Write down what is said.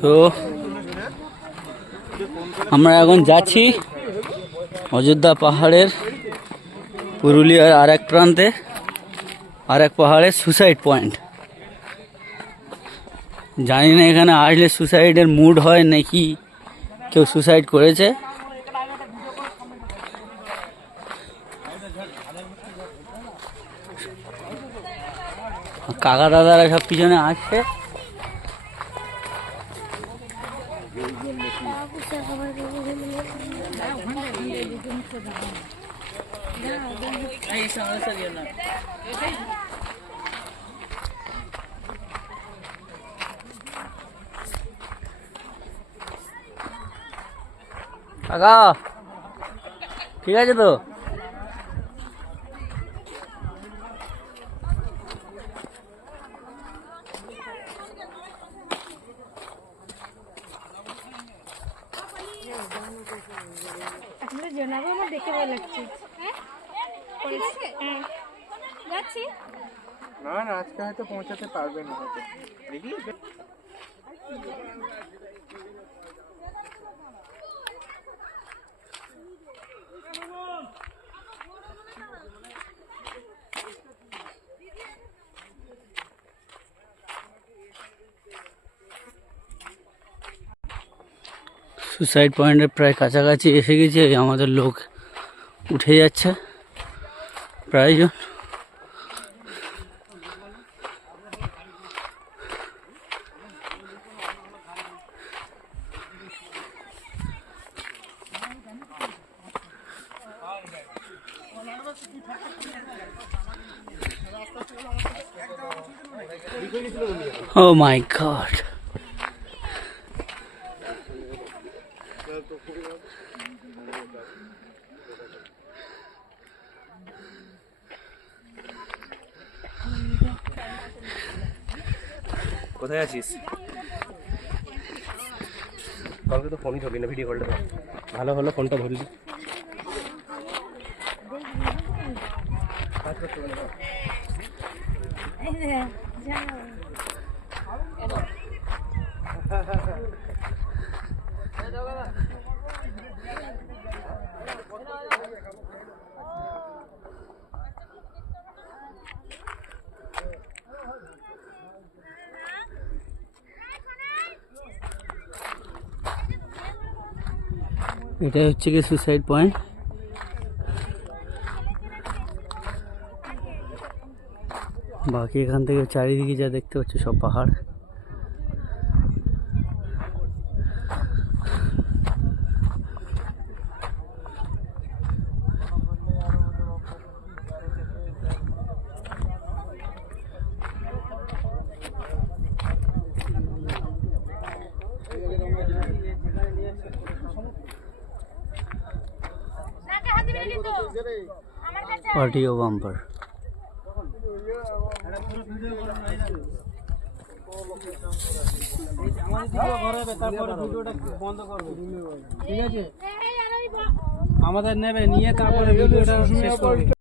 তো আমরা এখন যাচ্ছি অযোধ্যা পাহাড়ের পুরুলিয়ার আর এক প্রান্তে, আর এক পাহাড়ের সুসাইড পয়েন্ট। জানি না এখানে আসলে সুসাইডের মুড হয় নাকি কেউ সুসাইড করেছে। কাকা দাদারা সব পিছনে আসছে। কাকা ঠিক আছে তো? জানাবো, আমার দেখে ভালো লাগছে। যাচ্ছি না না, আজকে হয়তো পৌঁছাতে পারবেন না, হয়তো দেখি। সুসাইড পয়েন্টের প্রায় কাছাকাছি এসে গেছে। আমাদের লোক উঠে যাচ্ছে প্রায়জন। Oh my God. কোথায় আছিস? কালকে তো ফোনই ধরলি না, ভিডিও কলটা ভালো হলো, ফোনটা ধরলি। এটা হচ্ছে কি সুসাইড পয়েন্ট। বাকি এখান থেকে চারিদিকে যা দেখতে হচ্ছে সব পাহাড়। Audio bumper. আমাদের নেবে নিয়ে তারপরে ভিডিওটা শেষ করবে।